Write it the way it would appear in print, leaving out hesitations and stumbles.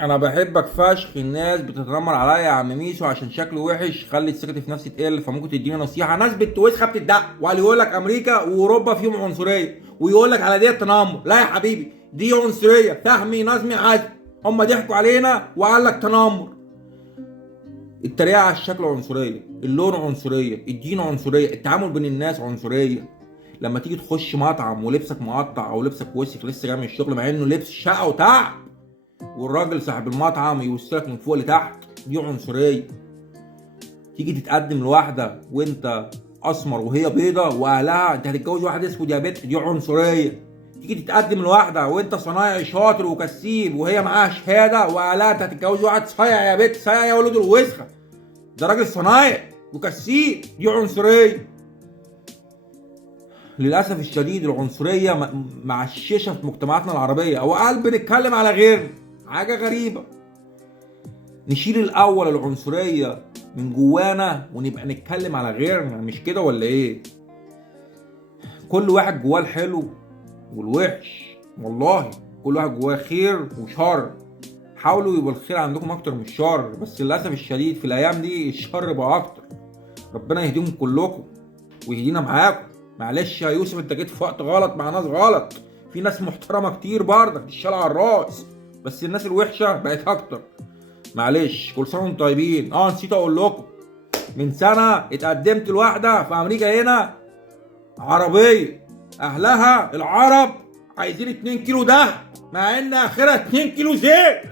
انا بحبك فشخ. الناس بتتنمر عليا يا عم ميسو عشان شكله وحش، خلت ثقتي في نفسي تقل، فممكن تديني نصيحه؟ ناس بتوسخه بتدق، واللي يقول لك امريكا واوروبا فيهم عنصريه ويقول لك على دي تنمر. لا يا حبيبي، دي عنصريه فهمي نظمي عزم. هم ضحكوا علينا وقال لك تنمر. التريقه على الشكل عنصريه، اللون عنصريه، الدين عنصريه، التعامل بين الناس عنصريه. لما تيجي تخش مطعم ولبسك مقطع او لبسك وسخ لسه جاي من الشغل مع انه لبس شقه وتعب، والراجل صاحب المطعم يوصلك من فوق لتحت، دي عنصريه. تيجي تتقدم لواحده وانت اسمر وهي بيضه واهلها انت هتتجوز واحد اسود يا بنت، دي عنصريه. تيجي تتقدم لواحده وانت صنايعي شاطر وكسيب وهي معاها شهاده واهلها انت هتتجوز واحد صايع يا بنت، صايع يا ولد الوسخه، ده راجل صنايعي وكسيب، دي عنصريه. للاسف الشديد العنصريه معششه في مجتمعاتنا العربيه، او قال بنتكلم على غيرنا، حاجه غريبه. نشيل الاول العنصريه من جوانا ونبقى نتكلم على غيرنا، مش كده ولا ايه؟ كل واحد جواه الحلو والوحش، والله كل واحد جواه خير وشر. حاولوا يبقى الخير عندكم اكتر من الشر، بس للاسف الشديد في الايام دي الشر بقى اكتر. ربنا يهديكم كلكم ويهدينا معاكم. معلش يا يوسف انت جيت في وقت غلط مع ناس غلط، في ناس محترمه كتير برضك تشال على الراس، بس الناس الوحشه بقت اكتر. معلش، كل سنه وانتم طيبين. نسيت اقول لكم، من سنه اتقدمت لواحده في امريكا هنا، عربيه، اهلها العرب عايزين 2 كيلو دهب مع ان اخرها 2 كيلو زيت.